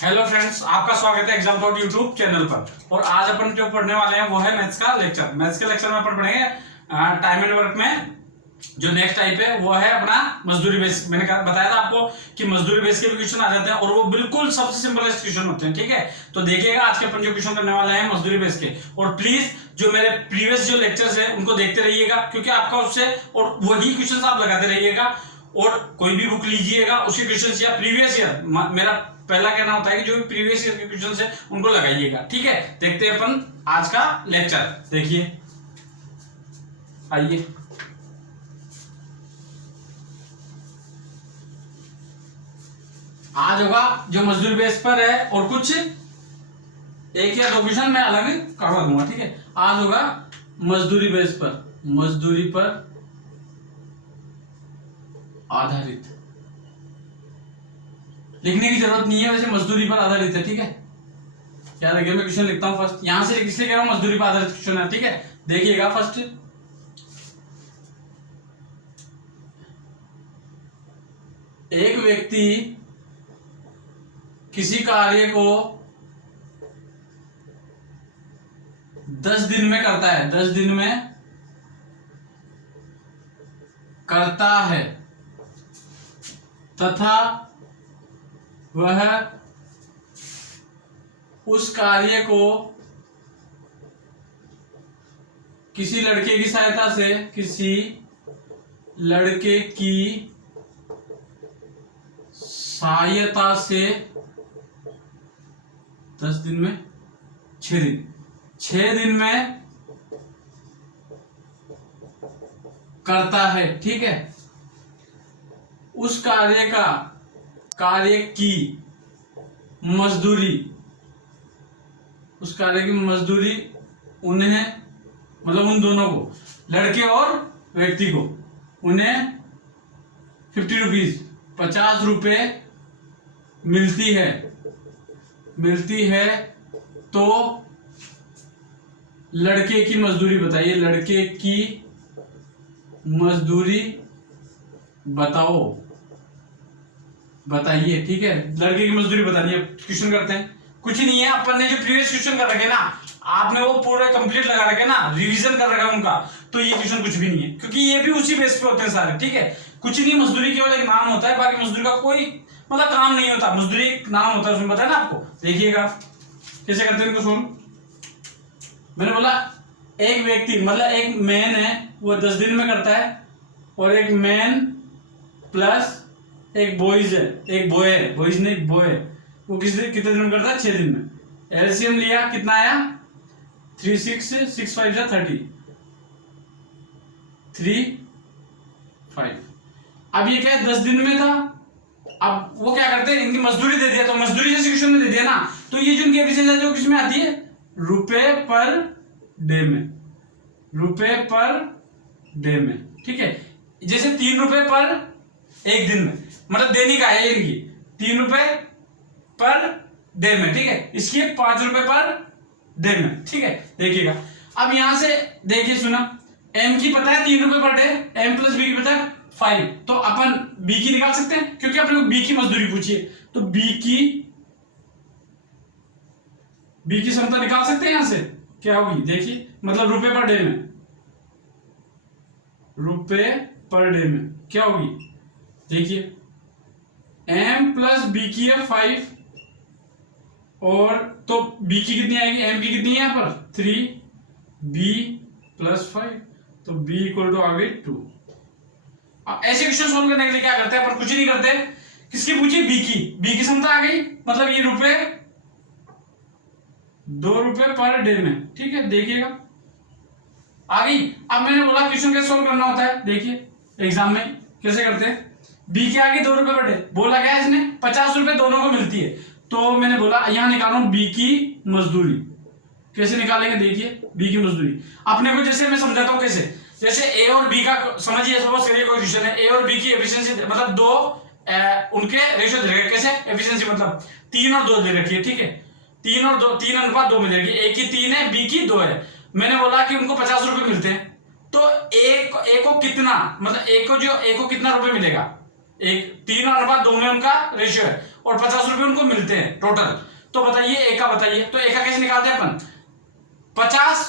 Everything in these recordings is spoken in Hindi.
हेलो फ्रेंड्स, आपका स्वागत है एग्जाम थॉट यूट्यूब चैनल पर। और आज अपन जो पढ़ने वाले हैं वो है मैथ्स का लेक्चर। मैथ्स के लेक्चर में अपन पढ़ेंगे टाइम एंड वर्क में जो नेक्स्ट टाइप है वो है अपना मजदूरी बेस। मैंने बताया था आपको कि मजदूरी बेस के भी क्वेश्चन आ जाते हैं और वो बिल्कुल सबसे सिंपलेस्ट क्वेश्चन होते हैं। ठीक है, तो देखिएगा आज के अपन जो क्वेश्चन करने वाले हैं मजदूरी बेस के। और प्लीज जो मेरे प्रीवियस जो लेक्चर्स है उनको देखते रहिएगा, क्योंकि आपका उससे और वही क्वेश्चन आप लगाते रहिएगा। और कोई भी बुक लीजिएगा उसके क्वेश्चन या प्रीवियस ईयर, मेरा पहला कहना होता है कि जो भी प्रीवियस ईयर के क्वेश्चन है उनको लगाइएगा। ठीक है, देखते हैं अपन आज का लेक्चर। देखिए, आइए आज होगा जो मजदूरी बेस पर है और कुछ एक या दो क्वेश्चन मैं अलग करवा दूंगा। ठीक है, आज होगा मजदूरी बेस पर, मजदूरी पर आधारित। लिखने की जरूरत नहीं है, वैसे मजदूरी पर आधारित है। ठीक है, क्या देखिए मैं क्वेश्चन लिखता हूं फर्स्ट, यहां से इसलिए कह रहा हूं मजदूरी पर आधारित क्वेश्चन है। ठीक है, देखिएगा फर्स्ट, एक व्यक्ति किसी कार्य को 10 दिन में करता है, 10 दिन में करता है तथा वह उस कार्य को किसी लड़के की सहायता से, किसी लड़के की सहायता से 10 दिन में 6 दिन में करता है। ठीक है, उस कार्य की मजदूरी, उस कार्य की मजदूरी उन्हें, मतलब उन दोनों को, लड़के और व्यक्ति को, उन्हें 50 रुपीज, 50 रुपए मिलती है। तो लड़के की मजदूरी बताइए, लड़के की मजदूरी बताइए। ठीक है, लड़के की मजदूरी बतानी है। क्वेश्चन करते हैं, कुछ नहीं है, अपन ने जो प्रीवियस क्वेश्चन कर रखे ना, आपने वो पूरा कंप्लीट लगा रखे ना, रिवीजन कर रखा है उनका, तो ये क्वेश्चन कुछ भी नहीं है, क्योंकि ये भी उसी बेस पे होते हैं सारे। ठीक है, कुछ नहीं, मजदूरी केवल एक नाम होता है, बाकी मजदूरी का कोई मतलब काम नहीं होता। मजदूरी एक नाम होता है, उसमें पता है ना आपको। देखिएगा कैसे करते हैं इनको सोल्व। मैंने बोला एक व्यक्ति, मतलब एक मैन है, वो 10 दिन में करता है, और एक मैन प्लस एक बॉयज है, एक बॉय है, बॉयज नहीं बॉय है, वो कितने दिन में करता है? 6 दिन में। एलसीएम लिया, कितना आया? 3 6 6 5 30, 3 5। अब ये क्या है, 10 दिन में था। अब वो क्या करते हैं, इनकी मजदूरी दे दिया, तो मजदूरी जैसे क्वेश्चन में दे दिया ना, तो ये जो इनकी एफिशिएंसी है जो किसमें आती है? रुपए पर डे में, रुपए पर डे में। ठीक है, जैसे 3 रुपए पर एक दिन में, मतलब दैनिक है इनकी 3 रुपए पर डे में। ठीक है, इसकी 5 रुपए पर डे में। ठीक है, देखिएगा अब यहां से देखिए, सुना, एम की पता है 3 रुपए per day, M plus B की पता है 5, तो अपन बी की निकाल सकते हैं, क्योंकि अपने को बी की मजदूरी पूछी है, तो बी की क्षमता निकाल सकते हैं। यहां से क्या होगी देखिए, मतलब रुपए पर डे में, रुपए पर डे में क्या होगी देखिए, एम प्लस बी की है 5, और तो बी की कितनी आएगी, एम की कितनी है यहां पर 3, बी प्लस 5, तो बी इक्वल टू आ गई 2। अब ऐसे क्वेश्चन सोल्व करने के लिए क्या करते हैं अपन? कुछ नहीं करते, किसकी पूछी? बी की क्षमता आ गई, मतलब ये रुपए 2 रुपए पर डे में। ठीक है, देखिएगा आ गई। अब मैंने बोला क्वेश्चन कैसे सोल्व करना होता है, देखिए एग्जाम में कैसे करते हैं। बी की आ गई 2 रुपए पर डे, बोला गया इसने 50 रुपए दोनों को मिलती है, तो मैंने बोला यहां निकालो बी की मजदूरी। कैसे निकालेंगे देखिए, बी की मजदूरी अपने को, जैसे मैं समझाता हूं कैसे, जैसे ए और बी का समझिए, सपोज करिए कोई क्वेश्चन है, ए और बी की एफिशिएंसी, मतलब दो उनके रेशियो दे रखे। कैसे एफिशिएंसी, मतलब 3 और 2 दे रखी है। ठीक है, 3 और 2, 3 अनुपात 2 में दे रखी है, ए की 3 है, बी की 2 है। मैंने बोला कि उनको 50 रुपए मिलते हैं, तो ए को कितना, मतलब ए को कितना रुपए मिलेगा, एक 3:2 में उनका रेशियो है और 50 रुपए उनको मिलते हैं टोटल। तो बताइए ए का बताइए, तो ए का कैसे निकालते हैं अपन? 50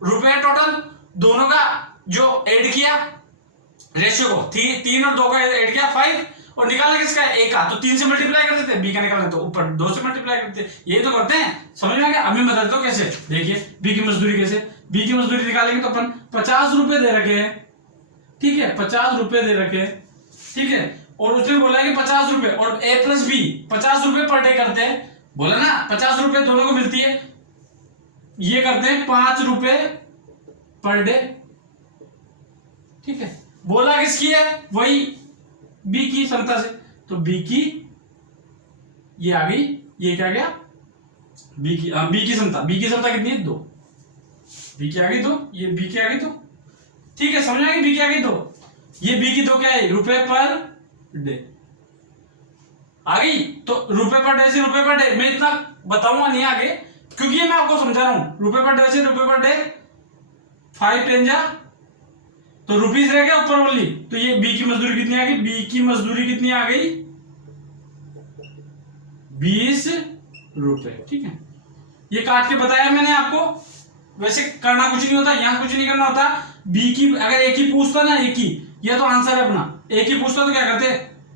रुपए टोटल, दोनों का जो ऐड किया रेशियो को, 3 और 2 का ऐड किया 5, और निकाला किसका है? ए का, तो 3 से मल्टीप्लाई कर देते हैं, बी का निकालना तो ऊपर 2 से मल्टीप्लाई करते हैं, ये तो करते हैं। समझ में आ गया? अब मैं बता देता हूं कैसे। देखिए बी की मजदूरी कैसे, बी की मजदूरी निकालेंगे तो अपन 50 रुपए दे रखे हैं, ठीक है, 50 रुपए दे रखे हैं, ठीक है, और उसने बोला है कि 50 रुपए और ए प्लस बी 50 रुपए पर डे करते हैं, बोला ना 50 रुपए दोनों को मिलती है, ये करते हैं 5 रुपए पर डे, ठीक है। बोला किसकी है? वही बी की क्षमता से, तो बी की ये आ गई, ये क्या गया? बी की क्षमता, बी की क्षमता कितनी है? 2, बी की आ गई 2, ये बी की आ गई 2, ठीक है, समझ में आ गई? बी की आ गई 2, ये बी की 2 क्या है? रुपए पर डे आ गई। तो रुपए पर डे से रुपए पर डे मैं इतना बताऊंगा नहीं आगे, क्योंकि ये मैं आपको समझा रहा हूं। रुपए पर डे से रुपए पर डे 5 10 जा तो रुपीज रह गया ऊपर ओनली, तो ये बी की मजदूरी कितनी आ गई? बी की मजदूरी कितनी आ गई? 20 रुपए, ठीक है। ये काट के बताया मैंने आपको, वैसे करना कुछ नहीं होता, यहां कुछ नहीं करना होता। बी की अगर एक ही पूछता ना, एक ही, ये तो आंसर है अपना, एक ही पूछता तो क्या करते?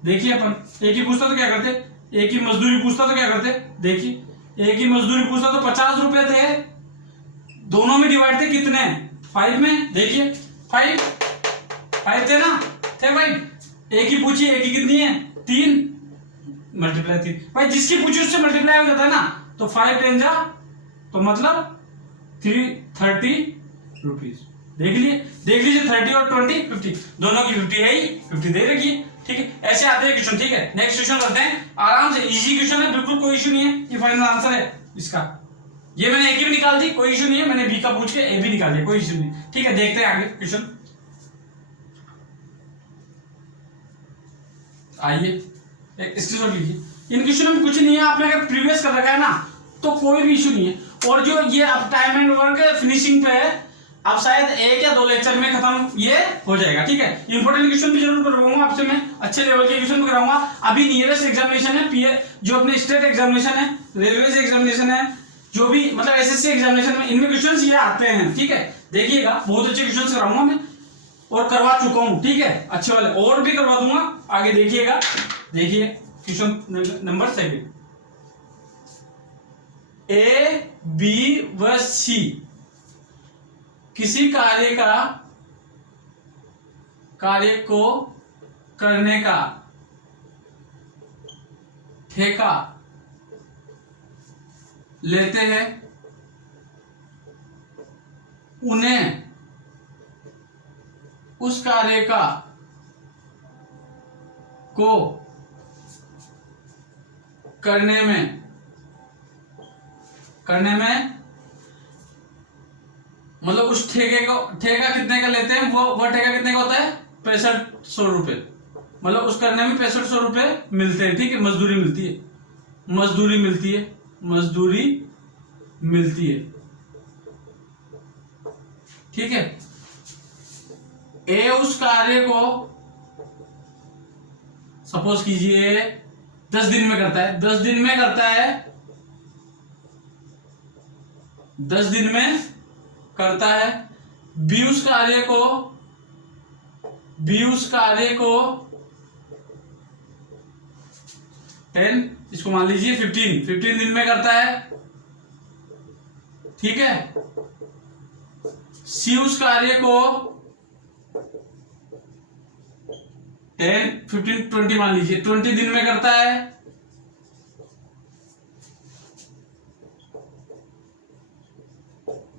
देखिए अपन, एक ही पूछता तो क्या करते? एक ही मजदूरी पूछता तो क्या करते? देखिए एक ही मजदूरी पूछता तो 50 रुपए थे, दोनों में डिवाइड थे कितने? 5 में, देखिए 5 थे ना, थे भाई। एक ही पूछी, एक ही कितनी है? 3 मल्टीप्लाई 3, भाई जिसकी पूछी उससे मल्टीप्लाई हो जाता है ना, तो 5 10 जा तो मतलब 330 रुपीज। देख लीजिए 30 और 20 50, दोनों की 50 है ही, 50 दे रखी है, ठीक है। ऐसे आते हैं क्वेश्चन, ठीक है। नेक्स्ट क्वेश्चन करते हैं आराम से, इजी क्वेश्चन है, बिल्कुल कोई इशू नहीं है, ये फाइनल आंसर है इसका। ये मैंने ए की भी निकाल दी, कोई इशू नहीं है, मैंने बी का पूछ के ए भी निकाल दिया, कोई इशू नहीं, ठीक है। देखते हैं आगे क्वेश्चन, आइए स्क्रीनशॉट लीजिए। इन क्वेश्चन में कुछ नहीं है, आपने अगर प्रीवियस कर रखा है ना तो कोई भी इशू नहीं है। और जो ये अब टाइम एंड वर्क फिनिशिंग पे है, अब शायद 1 या 2 लेक्चर में खत्म ये हो जाएगा, ठीक है। इंपॉर्टेंट क्वेश्चन भी जरूर करवाऊंगा आपसे मैं, अच्छे लेवल के क्वेश्चन भी कराऊंगा। अभी नियरेस्ट एग्जामिनेशन है पीए, जो अपने स्टेट एग्जामिनेशन है, रेलवे एग्जामिनेशन है, जो भी मतलब एसएससी एग्जामिनेशन में इनमें क्वेश्चन ये आते हैं, ठीक है। देखिएगा बहुत अच्छे क्वेश्चन कराऊंगा मैं, और करवा चुका हूं, ठीक है, अच्छे वाले और भी करवा दूंगा आगे। देखिएगा, देखिए क्वेश्चन नंबर 7, ए बी व सी किसी कार्य को करने का ठेका लेते हैं, उन्हें उस कार्य को करने में मतलब उस ठेका कितने का लेते हैं, वो ठेका कितने का होता है? 6500 रुपए, मतलब उस करने में 6500 रुपए मिलते हैं, ठीक है। मजदूरी मिलती है, ठीक है। ए उस कार्य को सपोज कीजिए 10 दिन में करता है, 10 दिन में करता है, 10 दिन में करता है। बी उस कार्य को 10, इसको मान लीजिए 15 दिन में करता है, ठीक है। सी उस कार्य को 10 15 20 मान लीजिए 20 दिन में करता है,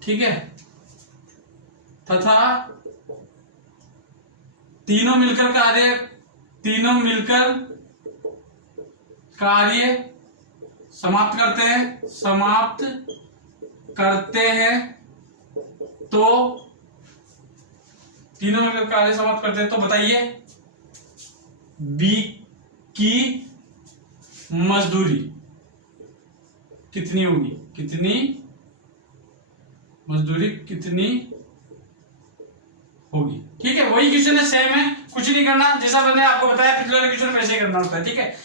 ठीक है। तथा तीनों मिलकर कार्य समाप्त करते हैं, तो तीनों मिलकर कार्य समाप्त करते हैं, तो बताइए बी की मजदूरी कितनी होगी? मजदूरी कितनी होगी, ठीक है। वही क्वेश्चन है, सेम है, कुछ नहीं करना, जैसा मैंने आपको बताया पिछले वाले क्वेश्चन में ऐसे ही करना होता है, ठीक है।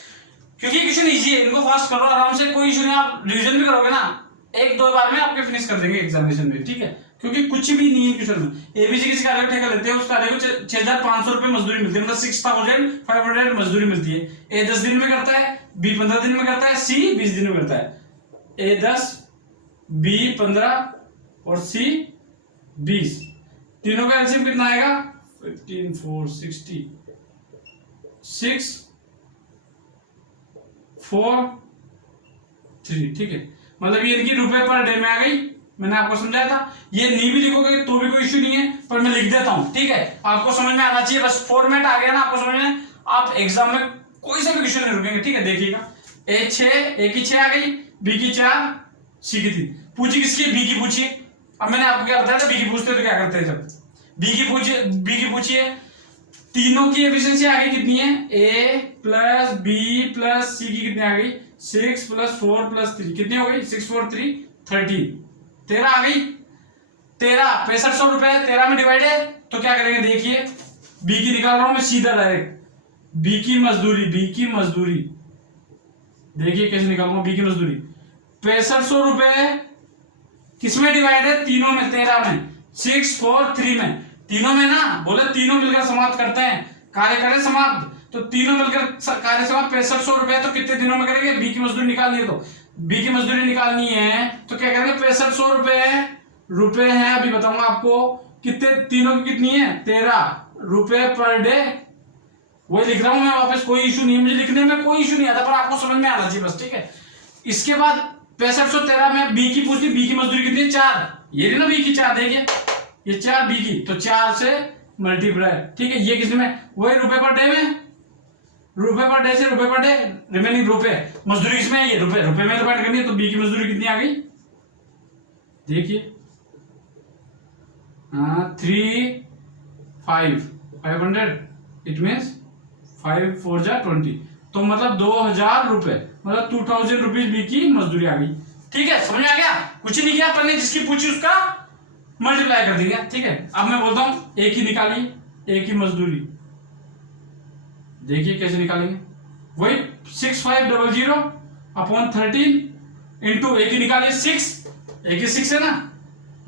क्योंकि क्वेश्चन इजी है, इनको फास्ट करो आराम से, कोई इशू नहीं। आप रिवीजन भी करोगे ना, एक दो बार में आपके फिनिश कर देंगे एग्जामिनेशन में, ठीक है। क्योंकि कुछ भी नहीं है क्वेश्चन में। एबीसी किसी कार्य को ठेका लेते हैं, उस कार्य को 6500 रुपए मजदूरी मिलती है, मतलब 6500 मजदूरी मिलती है। ए 10 दिन में करता है, बी 15 दिन में करता है, सी 20 दिन में करता है। ए 10, बी 15 और सी 20, तीनों का एलसीएम कितना आएगा? 15 4 60, 6 4 3, ठीक है। मतलब ये इनकी रुपए पर डे में आ गई, मैंने आपको समझाया था। ये नहीं भी लिखोगे तो भी कोई इश्यू नहीं है, पर मैं लिख देता हूं, ठीक है। आपको समझ में आना चाहिए, बस फॉर्मेट आ गया ना आपको समझ में, आप एग्जाम में कोई सा भी क्वेश्चन नहीं रुकेंगे, ठीक है। देखिएगा, ए 6, ए की 6 आ गई, बी की 4, सी की 3। पूछी किसकी? बी की पूछिए। अब मैंने आपको क्या बताया था, बी की पूछते तो क्या करते हैं, जब बी की पूछिए, तीनों की एफिशिएंसी आ गई कितनी है? ए प्लस बी प्लस सी की कितनी आ गई? 6 + 4 + 3 कितनी हो गई? 6 4 3 13, 13 आ गई। 13 6500 रुपए 13 में डिवाइड है, तो क्या करेंगे देखिए, बी की निकाल रहा हूं मैं सीधा डायरेक्ट, बी की मजदूरी देखिए कैसे निकालूंगा। बी की मजदूरी 6500 रुपए किसमें डिवाइड है? तीनों में, 13 में, 6 4 3 में, तीनों में ना, बोले तीनों मिलकर समाप्त करते हैं, कार्य करें समाप्त, तो तीनों मिलकर कार्य समाप्त 6500 रुपए, तो कितने दिनों में करेंगे? बी की मजदूरी निकालनी है, तो बी की मजदूरी निकालनी है तो क्या करेंगे? 6500 रुपए है, अभी बताऊंगा आपको कितने, तीनों की कितनी है? 13 रुपए पर डे। वही लिख रहा हूं मैं वापस, कोई इशू नहीं है, मुझे लिखने में कोई इशू नहीं आता, पर आपको समझ में आना चाहिए बस, ठीक है। इसके बाद 6513 में बी की पूछती, बी की मजदूरी कितनी है? 4, ये ना बी की 4, देखिए ये 4 बी की, तो 4 से मल्टीप्लाई, ठीक है। ये किसमें? वही रुपए पर डे में, रुपए पर डे से रुपए पर डे, रिमेनिंग रुपए, मजदूरी किसमें है? ये रुपए में डिवाइड करनी है, तो बी की मजदूरी कितनी आ गई? देखिए 500, इट मीन्स 5 4 जा 20, तो मतलब 2000 रुपए, मतलब 2000 रुपीज बी की मजदूरी आ गई, ठीक है। समझ में आ गया? कुछ नहीं किया अपन ने, जिसकी पूछी उसका मल्टीप्लाई कर दिया, ठीक है। अब मैं बोलता हूं ए की निकालिए, ए की मजदूरी देखिए कैसे निकालेंगे, वही 6500 अपॉन 13 इंटू ए की निकालिए 6, ए की 6 है ना,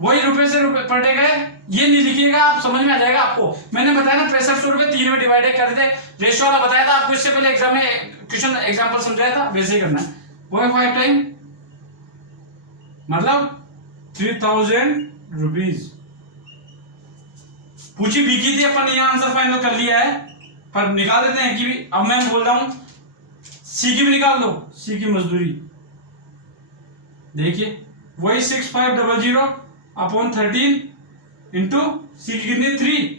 वही रुपए से रुपए पर डे गए, ये नहीं लिखिएगा, आप समझ में आ जाएगा आपको। मैंने बताया ना 6500 रुपए 3 में डिवाइड कर देते, रेशियो वाला बताया था आपको, इससे पहले एग्जाम में क्वेश्चन एग्जांपल समझाया था, वैसे ही करना है। वो 5 टाइम मतलब 3000 रुपीज। पूछी बी की थी, अपन ये आंसर फाइनल कर लिया है, पर निकाल देते हैं कि भी। अब मैं बोल रहा हूं सी की भी निकाल लो, सी की मजदूरी देखिए, वही 6500 अपॉन 13 इंटू सी की कितनी? 3,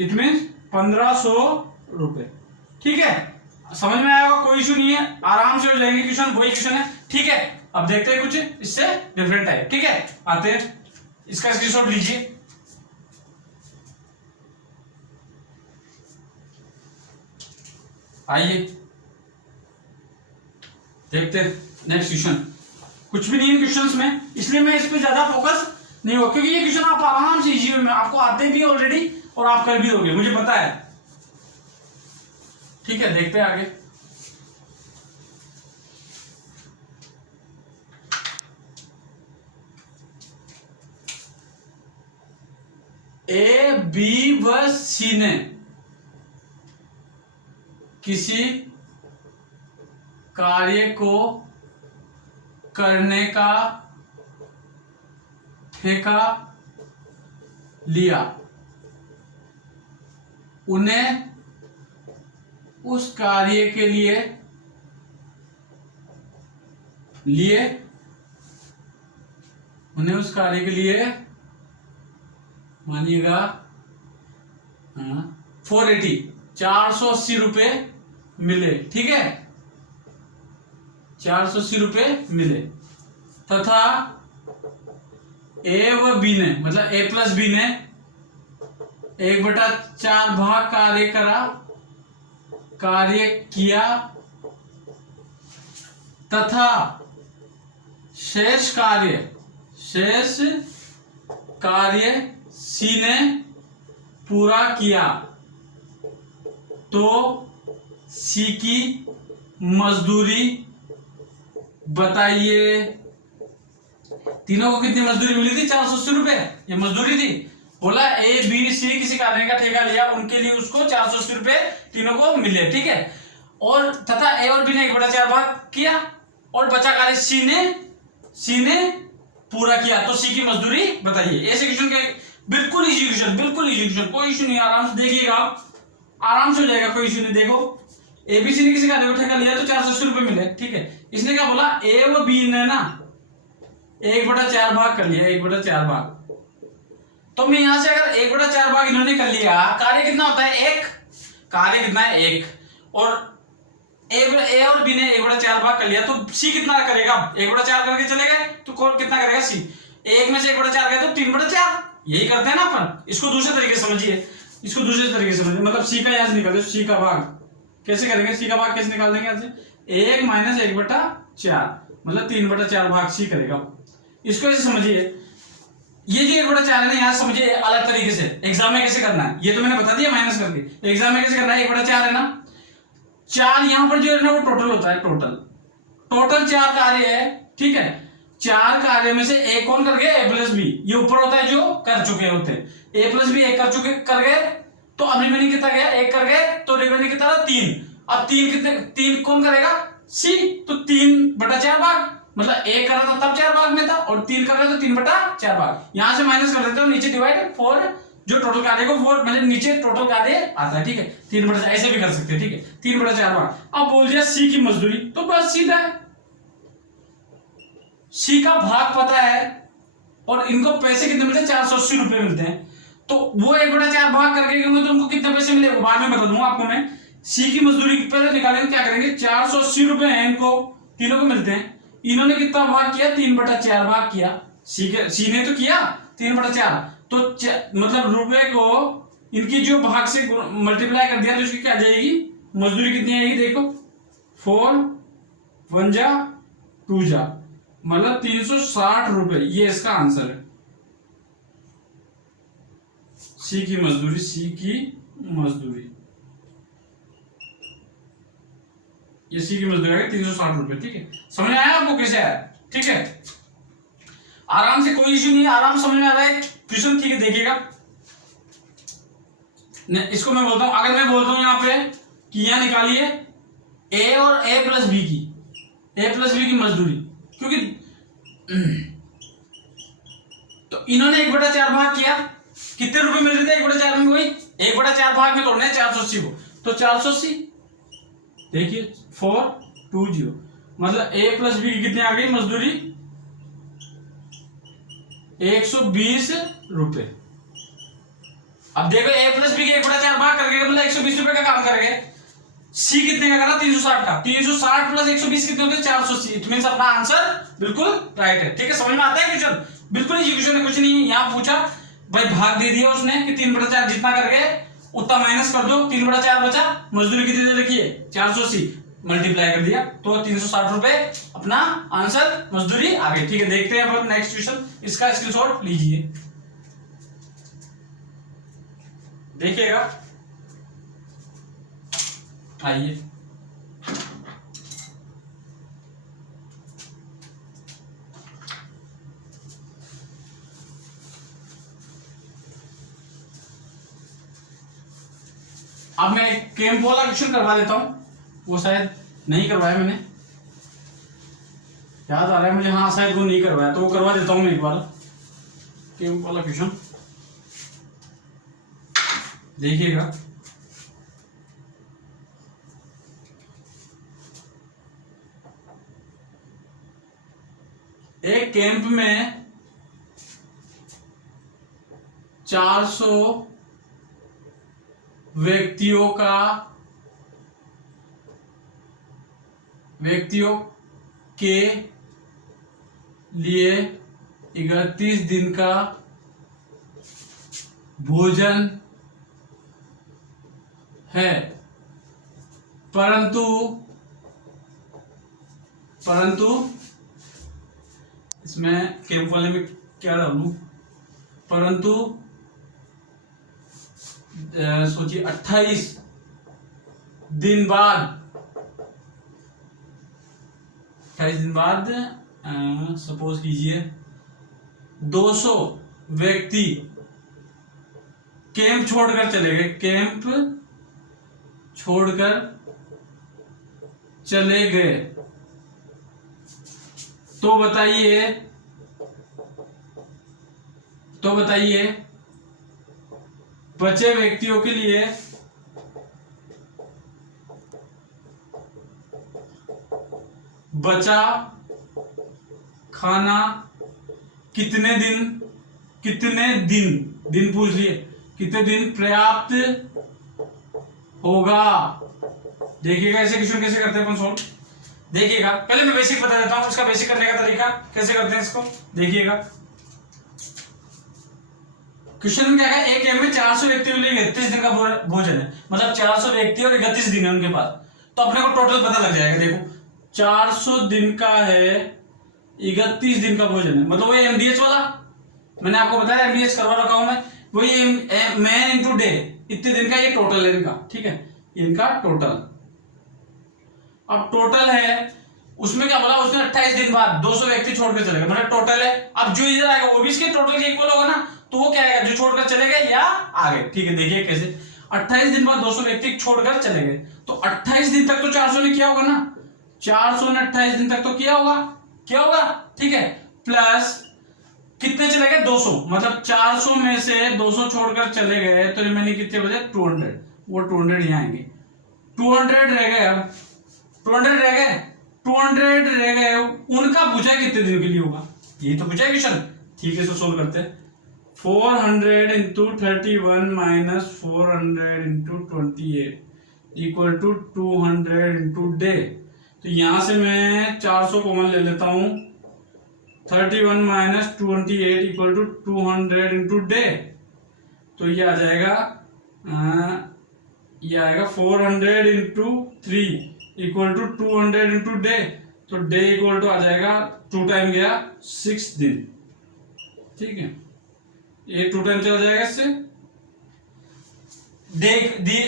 इट मीन्स 1500 रुपए, ठीक है। समझ में आएगा, कोई इशू नहीं है, आराम से हो जाएंगे क्वेश्चन, वही क्वेश्चन है, ठीक है। अब देखते हैं कुछ इससे डिफरेंट है, ठीक है। आते हैं, इसका स्क्रीनशॉट लीजिए, आइए देखते हैं नेक्स्ट क्वेश्चन। कुछ भी नहीं है क्वेश्चंस में, इसलिए मैं इस पे ज्यादा फोकस नहीं हुआ, क्योंकि ये क्वेश्चन आप आराम से इजी में आपको आते भी ऑलरेडी और आप कर भी दोगे, मुझे पता है, ठीक है। देखते हैं आगे। ए बी व सी ने किसी कार्य को करने का ठेका लिया, उन्हें उस कार्य के लिए मानिएगा 480 रुपए मिले, ठीक है, 480 रुपए मिले, तथा ए व बी ने, मतलब ए प्लस बी ने 1/4 भाग कार्य किया, तथा शेष कार्य सी ने पूरा किया तो सी की मजदूरी बताइए। तीनों को कितनी मजदूरी मिली थी? 480 रुपए ये मजदूरी थी। बोला ए बी सी किसी कार्य का ठेका लिया, उनके लिए उसको 480 रुपए तीनों को मिले, ठीक है। और तथा ए और बी ने 1/4 भाग किया और बचा कार्य सी ने पूरा किया तो सी की मजदूरी बताइए। ऐसे क्वेश्चन के बिल्कुल इजी क्वेश्चन, बिल्कुल इजी क्वेश्चन, कोई इशू नहीं, आराम से देखिएगा आप, आराम से हो जाएगा, कोई इशू नहीं। देखो एबीसी ने किसी कार्य को ठेका लिया तो 480 रुपए मिले, ठीक है। इसने क्या बोला, ए व बी ने ना 1/4 भाग कर लिया, 1/4 भाग। तो मैं यहां से अगर 1/4 भाग इन्होंने कर लिया, कार्य कितना होता है? 1। कार्य कितना है? 1। और ए और बी ने 1/4 भाग कर लिया तो सी कितना करेगा? 1/4 करके चले गए तो कितना करेगा सी? 1 में से 1/4 गए तो 3/4। यही करते हैं ना अपन। इसको दूसरे तरीके से समझिए, इसको दूसरे तरीके से समझिए, मतलब सी का यहां से निकाल दो, सी का भाग कैसे करेंगे? सी का भाग कैसे निकाल देंगे यहां से? 1 - 1/4 मतलब 3/4 भाग सी करेगा। इसको ऐसे समझिए, ये जो 1/4 है ना, यहां समझिए अलग तरीके से। एग्जाम में कैसे करना है ये तो मैंने बता दिया माइनस करके। एग्जाम में कैसे करना है? 1/4 है ना, 4 यहां पर जो है ना वो टोटल होता है, टोटल 4 कार्य है, ठीक है। 4 कार्य में से एक कौन कर गया? ए प्लस बी। ये ऊपर होता है जो कर चुके होते हैं। ए प्लस बी एक कर गए तो अब रिमेनिंग कितना गया? 1 कर गए तो रिमेनिंग कितना रहा? 3। अब 3 कितने? 3 कौन करेगा? सी। तो 3/4 भाग, मतलब 1 कर रहा था तब 4 भाग में था और 3 कर रहा था 3/4 भाग। यहां से माइनस कर देते हो, नीचे डिवाइड 4, जो टोटल कार्य को 4 मतलब नीचे टोटल कार्य आता है, ठीक है। 3/4 ऐसे भी कर सकते हैं, ठीक है। 3/4 भाग। अब बोल दिया सी की मजदूरी, तो बस सीधा है, सी का भाग पता है और इनको पैसे कितने मिलते हैं? 480 रुपए मिलते हैं। तो वो 1/4 भाग करके तो उनको कितने पैसे मिले वो बाद में बता दूंगा आपको मैं। सी की मजदूरी पहले निकालेंगे, क्या करेंगे? 480 रुपए हैं इनको, तीनों को मिलते हैं। इन्होंने कितना भाग किया? 3/4 भाग किया। सी ने तो किया 3/4, तो मतलब रुपए को इनकी जो भाग से मल्टीप्लाई कर दिया तो इसकी क्या आ जाएगी? मजदूरी कितनी आएगी? देखो 4 1 जा 2 जा, मतलब 360 रुपए। ये इसका आंसर है, सी की मजदूरी, सी की मजदूरी, ये सी की मजदूरी है 360 रुपए, ठीक है। समझ में आया आपको कैसे आया? ठीक है, आराम से, कोई इश्यू नहीं है, आराम समझ में आ रहा है क्वेश्चन, ठीक है। देखिएगा इसको मैं बोलता हूं, अगर मैं बोलता हूं यहां पे कि यहां निकालिए ए और ए प्लस बी की मजदूरी, क्योंकि तो इन्होंने 1/4 भाग किया, कितने रुपए मिल रहे थे 1/4 में? वही 1/4 भाग में तोड़ना है 480 को, तो 480 देखिए 420, मतलब ए प्लस बी की कितनी आ गई मजदूरी? 120 रुपए। अब देखो ए प्लस बी के 1/4 भाग करके मतलब 120 रुपए का काम कर गए। सी कितने का करा? 360 का। 360 प्लस 120 कितने होते हैं? 480। इट मींस अपना आंसर बिल्कुल राइट है, ठीक है। समझ में आता है क्वेश्चन? बिल्कुल इजी क्वेश्चन है, कुछ नहीं है। यहां पूछा भाई, भाग दे दिया उसने कि 3/4 जितना कर गए उतना माइनस कर दो, 3/4 बचा, मजदूरी कितनी दे रखी है? 480, मल्टीप्लाई कर दिया तो 360 रुपए अपना आंसर मजदूरी आ गई, ठीक है। देखते हैं अब नेक्स्ट क्वेश्चन, इसका स्क्रीनशॉट लीजिए, देखिएगा, आइए। अब मैं एक कैंप वाला क्वेश्चन करवा देता हूं, वो शायद नहीं करवाया मैंने, याद आ रहा है मुझे, हाँ शायद वो नहीं करवाया, तो वो करवा देता हूं मैं एक बार कैंप वाला क्वेश्चन, देखिएगा। एक कैंप में 400 व्यक्तियों के लिए 31 दिन का भोजन है, परंतु इसमें कैंप वाले में क्या डालूं? परंतु सोचिए 28 दिन बाद, 28 दिन बाद सपोज कीजिए 200 व्यक्ति कैंप छोड़कर चले गए, कैंप छोड़कर चले गए, तो बताइए बचे व्यक्तियों के लिए बचा खाना कितने दिन पूछ लिए, कितने दिन पर्याप्त होगा। देखिएगा ऐसे क्वेश्चन कैसे करते हैं अपन सॉल्व, देखिएगा। पहले मैं बेसिक बता देता हूं, इसका बेसिक करने का तरीका कैसे करते हैं इसको, देखिएगा। क्वेश्चन में क्या है, एक कैंप में 400 व्यक्तियों के लिए 31 दिन का भोजन है, मतलब 400 व्यक्ति और 31 दिन है उनके पास, तो अपने को टोटल पता लग जाएगा। देखो 400 दिन का है, 31 दिन का भोजन है, मतलब वही एमडीएच वाला मैंने आपको बताया, एमडीएच करवा रखा हूं मैं, वही मैन इंटू डे, इतने दिन का ये टोटल है इनका, ठीक है, इनका टोटल। अब टोटल है, उसमें क्या बोला उसने 28 दिन बाद 200 व्यक्ति छोड़कर चले गए, मतलब टोटल है। अब जो इधर आएगा वो भी इसके टोटल के इक्वल होगा ना, तो वो क्या आएगा, जो छोड़कर चले गए या आ गए, ठीक है। देखिए कैसे, 28 दिन बाद 200 व्यक्ति छोड़कर चले गए, तो 28 दिन तक तो 400 ने किया होगा ना, 400 ने 28 दिन तक तो किया होगा, ठीक है। प्लस कितने चले गए, 200, मतलब 400 में से 200 छोड़कर चले गए, तो रिमेनिंग कितने बचे, 200, वो 200 यहाँ आएंगे, 200 रह गए। अब 200 रह गए, उनका पूछा कितने दिन के लिए होगा, यही तो पूछा क्वेश्चन, ठीक है। इसको सोल्व करते हैं, 400 into 31 minus 400 into 28 equal to 200 into D. तो यहां से मैं 400 कॉमन ले लेता हूं, 31 minus 28 equal to 200 into D, तो ये आ जाएगा 400 into 3 equal to 200 into D, तो डे इक्वल टू आ जाएगा 2 टाइम गया 6 दिन, ठीक है। ये 2 टाइम चला जाएगा इससे,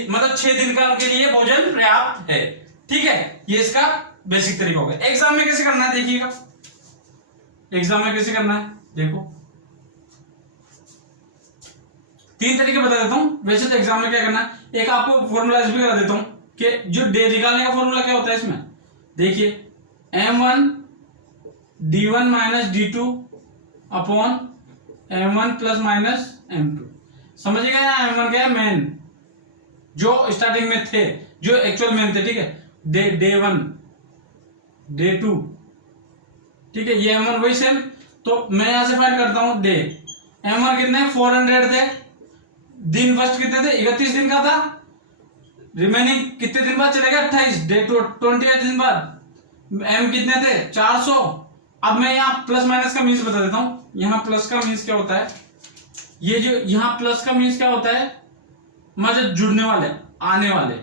मतलब 6 दिन का उनके लिए भोजन पर्याप्त है, ठीक है। ये इसका बेसिक तरीका होगा। एग्जाम में कैसे करना है देखिएगा, एग्जाम में कैसे करना है देखो, 3 तरीके बता देता हूं। वैसे तो एग्जाम में क्या करना है, एक आपको फॉर्मूला भी करा देता हूं कि जो डे निकालने का फॉर्मूला क्या होता है इसमें, देखिए m1 d1 minus d2 upon m1 plus minus m2, समझिएगा। यहाँ m1 क्या है, मैन, जो स्टार्टिंग में थे, जो एक्चुअल मैन थे, ठीक है। डे 1 डे 2, ठीक है, ये m1 वही सेम, तो मैं यहां से फाइंड करता हूं डे। m1 कितने, 400 थे, दिन फर्स्ट कितने थे, 31 दिन का था, रिमेनिंग कितने दिन बाद चलेगा, 28, डे 28 दिन बाद, m कितने थे, 400। अब मैं यहाँ प्लस माइनस का मीन्स बता देता हूं, यहाँ प्लस का मीन्स क्या होता है, ये जो यहाँ प्लस का मीन्स क्या होता है, मतलब जुड़ने वाले, आने वाले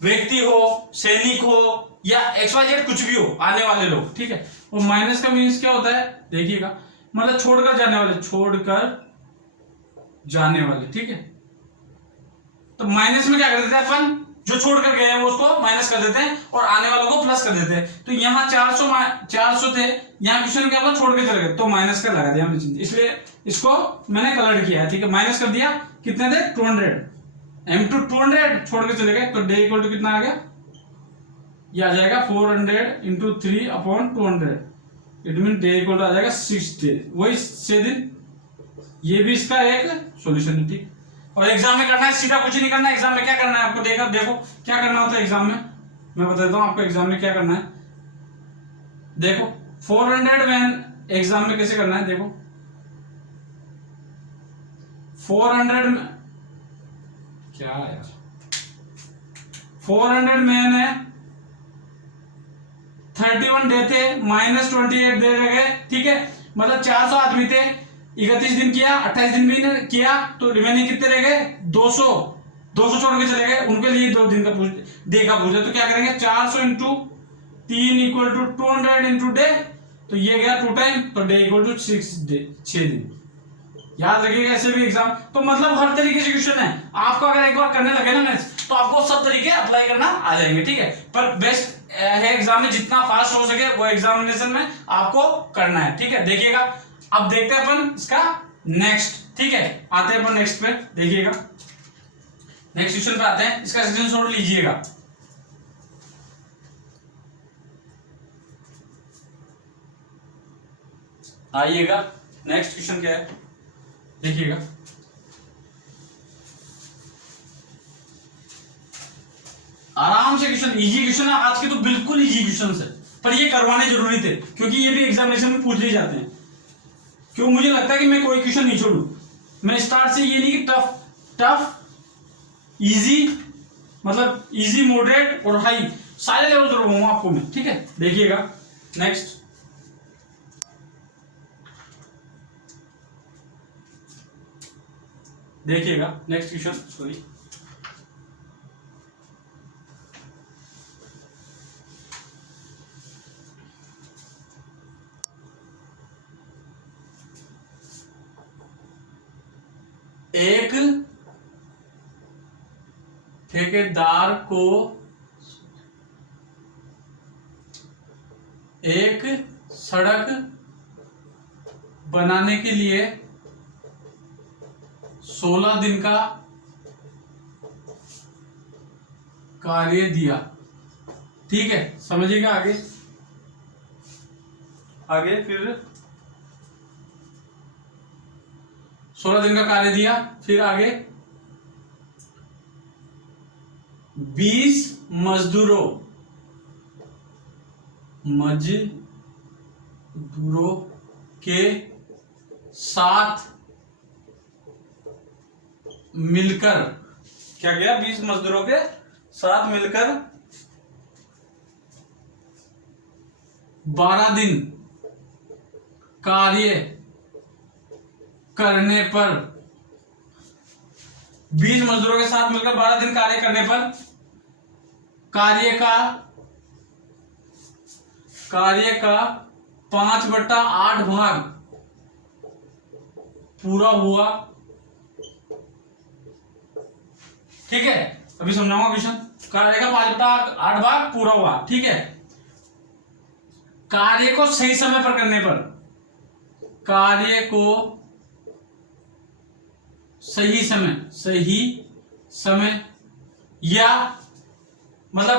व्यक्ति हो, सैनिक हो या XYZ कुछ भी हो, आने वाले लोग, ठीक है। और माइनस का मीन्स क्या होता है देखिएगा, मतलब छोड़कर जाने वाले, ठीक है। तो माइनस में क्या कर देते हैं अपन, जो छोड़कर गए हैं वो उसको माइनस कर देते हैं और आने वालों को प्लस कर देते हैं। तो यहाँ 400 थे, यहाँ क्वेश्चन क्या बोला, छोड़ के चले गए, तो माइनस का लगा दिया हमने, इसलिए इसको मैंने कलर किया है, ठीक है। माइनस कर दिया, कितने थे, 200, m2 200 छोड़ के चले गए, तो डे इक्वल टू कितना आ गया, ये आ जाएगा 400 into 3 upon 200, it mean day equal to आ जाएगा 6 डे, वही 6 दिन। ये भी इसका एक सॉल्यूशन है, ठीक। और एग्जाम में करना है सीधा, कुछ नहीं करना है। एग्जाम में क्या करना है आपको, देखो क्या करना होता है एग्जाम में, मैं बताता हूं आपको एग्जाम में क्या करना है। देखो 400 में एग्जाम में कैसे करना है, देखो 400 में क्या यार, 400 में है 31 डे थे, माइनस 28 डे रह गए, ठीक है। मतलब 400 आदमी थे, 31 दिन किया, 28 दिन भी किया, तो रिमेनिंग कितने रह गए, 200 छोड़ के चले गए, उनके लिए 2 दिन का डे का पूछा, तो क्या करेंगे, 400 into 3 equal to 200 into D, तो ये गया 2 टाइम, तो डे इक्वल टू 6 दिन, याद रखिएगा ऐसे भी एग्जाम, तो मतलब हर तरीके से क्वेश्चन है। आपको अगर एक बार करने लगे ना मैथ्स तो आपको सब तरीके अप्लाई करना आ जाएंगे, ठीक है। पर बेस्ट है एग्जाम में जितना फास्ट हो सके वो एग्जामिनेशन में आपको करना है, ठीक है। देखिएगा अब देखते हैं अपन इसका नेक्स्ट, ठीक है। आते हैं अपन नेक्स्ट पे, देखिएगा नेक्स्ट क्वेश्चन पे आते हैं, इसका स्क्रीनशॉट लीजिएगा। आइएगा नेक्स्ट क्वेश्चन क्या है, देखिएगा। आराम से क्वेश्चन, इजी क्वेश्चन है आज के, तो बिल्कुल इजी क्वेश्चन है, पर ये करवाने जरूरी थे क्योंकि ये भी एग्जामिनेशन में पूछ ले जाते हैं। क्यों मुझे लगता है कि मैं कोई क्वेश्चन नहीं छोड़ू, मैं स्टार्ट से ये नहीं कि टफ इजी, मतलब इजी मॉडरेट और हाई सारे लेवल करवाऊंगा आपको मैं, ठीक है। देखिएगा नेक्स्ट, देखिएगा नेक्स्ट क्वेश्चन, सॉरी एक ठेकेदार को एक सड़क बनाने के लिए 16 दिन का कार्य दिया, ठीक है। समझिएगा आगे, आगे फिर 16 दिन का कार्य दिया, फिर आगे 20 मजदूरों के साथ मिलकर, क्या किया, 20 मजदूरों के साथ मिलकर 12 दिन कार्य करने पर, 20 मजदूरों के साथ मिलकर 12 दिन कार्य करने पर कार्य का 5/8 भाग पूरा हुआ, ठीक है। अभी समझाऊंगा क्वेश्चन। कार्य का 5/8 भाग पूरा हुआ, ठीक है। कार्य को सही समय पर करने पर, कार्य को सही समय या मतलब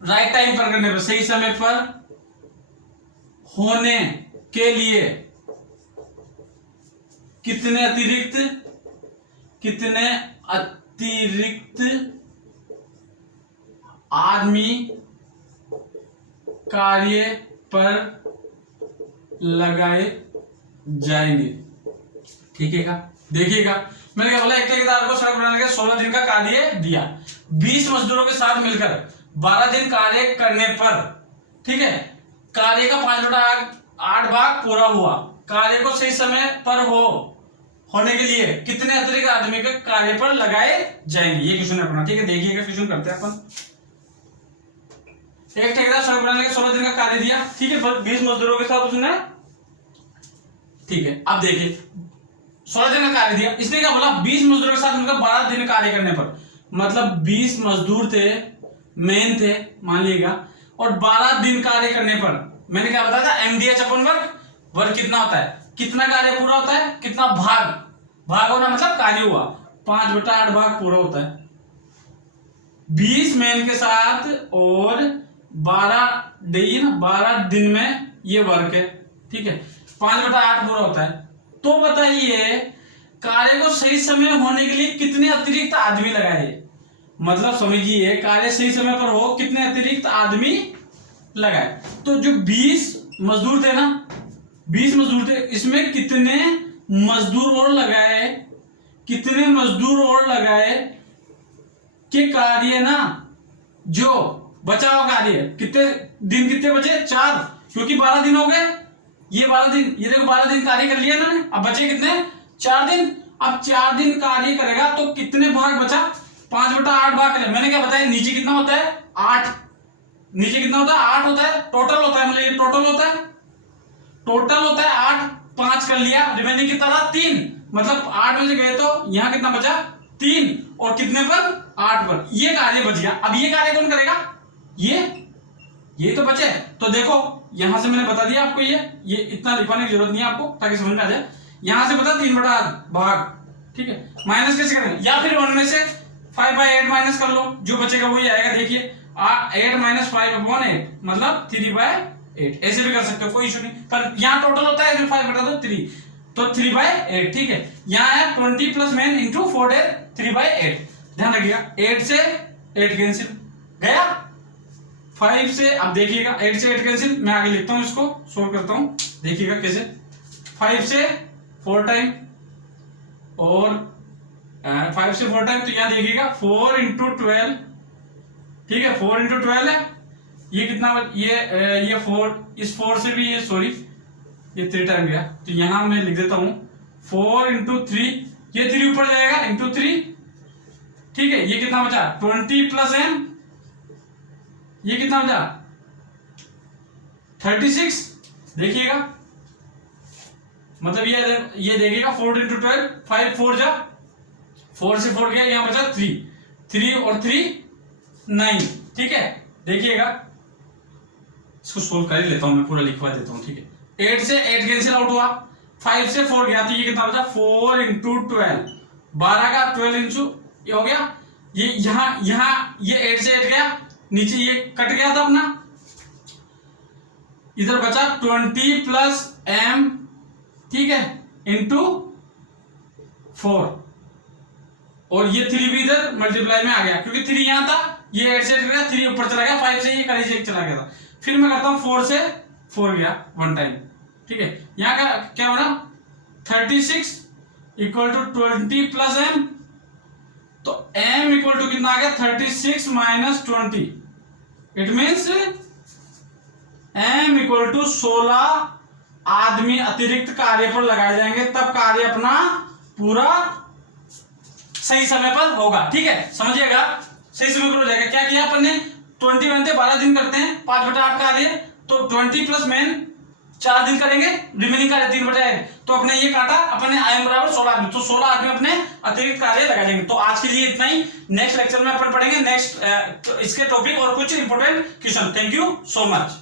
राइट टाइम पर करने पर, सही समय पर होने के लिए कितने अतिरिक्त आदमी कार्य पर लगाए जाएंगे, ठीक है का। देखिएगा मैंने क्या बोला, एक ठेकेदार को सड़क बनाने के 16 दिन का कार्य दिया, 20 मजदूरों के साथ मिलकर 12 दिन कार्य करने पर, ठीक है, कार्य का 5/8 भाग पूरा हुआ, कार्य को सही समय पर होने के लिए कितने अतिरिक्त आदमी के कार्य पर लगाए जाएंगे, ये क्वेश्चन है अपना, ठीक है। देखिएगा क्वेश्चन करते हैं अपन। एक ठेकेदार सड़क बनाने के 16 दिन का कार्य दिया, ठीक है, 20 मजदूरों के साथ उसने, ठीक है। अब देखिए 16 दिन का कार्य दिया, इसने क्या बोला, 20 मजदूरों के साथ मिलकर 12 दिन कार्य करने पर, मतलब 20 मजदूर थे, मेन थे मान लीजिएगा, और 12 दिन कार्य करने पर, मैंने क्या बताया था, MDH अपन वर्क कितना होता है, कितना कार्य पूरा होता है, कितना भाग होना मतलब कार्य हुआ, 5/8 भाग पूरा होता है, 20 मेन के साथ और 12 दिन में ये वर्क है, ठीक है, 5/8 पूरा होता है। तो बताइए कार्य को सही समय होने के लिए कितने अतिरिक्त आदमी लगाए, मतलब समझिए कार्य सही समय पर हो कितने अतिरिक्त आदमी लगाए। तो जो 20 मजदूर थे ना, 20 मजदूर थे, इसमें कितने मजदूर और लगाए कि कार्य ना, जो बचा हुआ कार्य कितने बचे, 4, क्योंकि 12 दिन हो गए, ये 12 दिन, ये देखो 12 दिन कार्य कर लिया ना, अब बचे कितने, 4 दिन। अब 4 दिन कार्य करेगा तो कितने भाग बचा, 5/8 भाग करेगा। मैंने क्या बताया, नीचे कितना होता है, 8, नीचे कितना होता है, 8 होता है, टोटल होता है, मतलब ये टोटल होता है 8, 5 कर लिया, रिमेनिंग कितना था 3, मतलब 8 में से गए तो यहाँ कितना बचा 3, और कितने पर 8 पर, ये कार्य बच गया। अब ये कार्य कौन करेगा, ये तो बचे। तो देखो यहां से मैंने बता दिया आपको, ये इतना लिखवाने की जरूरत नहीं है आपको, ताकि समझ में आ जाए। यहां से बता 3/8 भाग, ठीक है। माइनस कैसे करेंगे, या फिर 1 में से 5/8 माइनस कर लो, जो बचेगा वही आएगा। देखिए 8 - 5/8 मतलब 3/8, ऐसे भी कर सकते हो, कोई इशू नहीं। पर यहाँ टोटल होता है 5 बटा दो 3, तो 3/8, ठीक है। यहाँ है 20 प्लस मेन इंटू 4 डेज 3/8, ध्यान रखिएगा। 8 से 8 कैंसिल गया, 5 से, अब देखिएगा 8 से 8 कैंसिल, मैं आगे लिखता हूं, इसको सोल्व करता हूं, देखिएगा कैसे। 5 से 4 टाइम, और 5 से 4 टाइम, तो यहां देखिएगा 4 इंटू 12, ठीक है। 4 इंटू 12 है, ये कितना, ये 4, इस 4 से भी ये, सॉरी ये 3 टाइम गया, तो यहां मैं लिख देता हूं 4 इंटू 3, ये 3 ऊपर जाएगा इंटू 3, ठीक है। ये कितना बचा 20 प्लस m, ये कितना बचा 36, देखिएगा, मतलब ये देखिएगा 4 इंटू 12, 5 4 जा, 4 से 4 गया, यहां बचा 3 और 3 9, ठीक है। देखिएगा इसको सोल्व कर ही लेता हूं, मैं पूरा लिखवा देता हूं, ठीक है। 8 से 8 कैंसिल आउट हुआ, 5 से 4 गया, तो ये कितना बचा 4 इंटू 12, 12 का 12 इंटू, ये हो गया। ये यहां ये 8 से 8 गया, नीचे ये कट गया था अपना, इधर बचा 20 प्लस m, ठीक है, इंटू 4, और ये 3 भी इधर मल्टीप्लाई में आ गया, क्योंकि 3 यहां था, ये 8 से 8 गया, 3 ऊपर चला गया, 5 से ये कहीं से 1 चला गया था। फिर मैं करता हूं 4 से 4 गया 1 टाइम, ठीक है। यहां का क्या बना 36 इक्वल टू 20 प्लस m, तो m इक्वल टू कितना आ गया 36 minus 20, it means m equal to 16 आदमी अतिरिक्त कार्य पर लगाए जाएंगे, तब कार्य अपना पूरा सही समय पर होगा, ठीक है। समझिएगा, सही समय पर हो जाएगा। क्या किया अपन ने, 20 बनते 12 दिन करते हैं, 5/8 कार्य, तो 20 प्लस मेन 4 दिन करेंगे, रिमेनिंग कार्य 3/8, तो अपने ये काटा, अपने m बराबर 16 आदमी, तो 16 आदमी अपने अतिरिक्त कार्य लगा जाएंगे। तो आज के लिए इतना ही, नेक्स्ट लेक्चर में अपन पढ़ेंगे नेक्स्ट इसके टॉपिक और कुछ important question. Thank you so much.